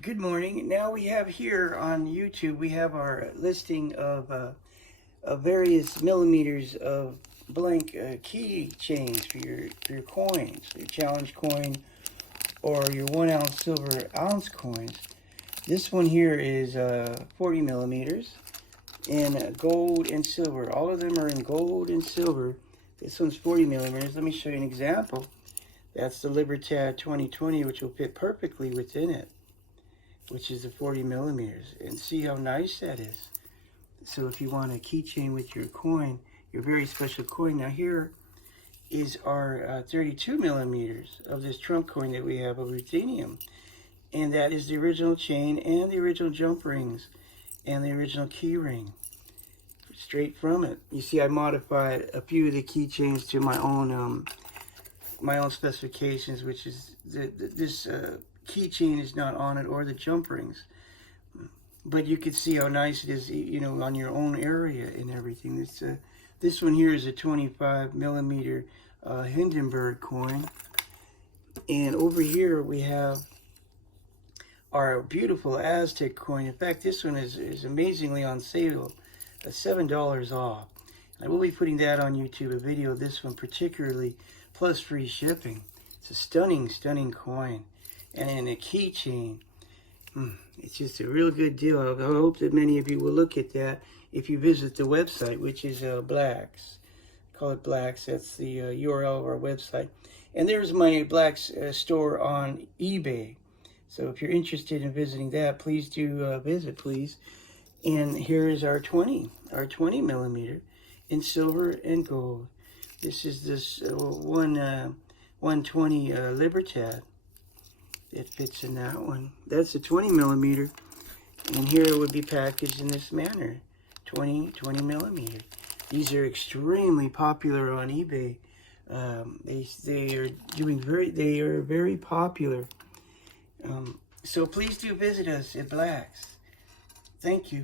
Good morning. Now we have here on YouTube, we have our listing of various millimeters of blank key chains for your coins, your challenge coin or your 1 ounce silver ounce coins. This one here is 40 millimeters in gold and silver. All of them are in gold and silver. This one's 40 millimeters. Let me show you an example. That's the Libertad 2020, which will fit perfectly within it, which is the 40 millimeters. And see how nice that is. So if you want a keychain with your coin, your very special coin. Now here is our 32 millimeters of this trump coin that we have of ruthenium. And that is the original chain and the original jump rings and the original key ring. Straight from it. You see, I modified a few of the keychains to my own specifications, which is this keychain is not on it, or the jump rings, but you can see how nice it is, you know, on your own area and everything. This one here is a 25 millimeter Hindenburg coin, and over here we have our beautiful Aztec coin. In fact, this one is amazingly on sale, $7 off. I will be putting that on YouTube, a video of this one particularly, plus free shipping. It's a stunning coin. And a keychain. It's just a real good deal. I hope that many of you will look at that if you visit the website, which is Blacks. Call it Blacks. That's the URL of our website. And there's my Blacks store on eBay. So if you're interested in visiting that, please do visit, please. And here is our 20 millimeter in silver and gold. This is this 120 Libertad. It fits in that one. That's a 20 millimeter. And here it would be packaged in this manner. 20 millimeter. These are extremely popular on eBay. They are very popular. So please do visit us at Blacks. Thank you.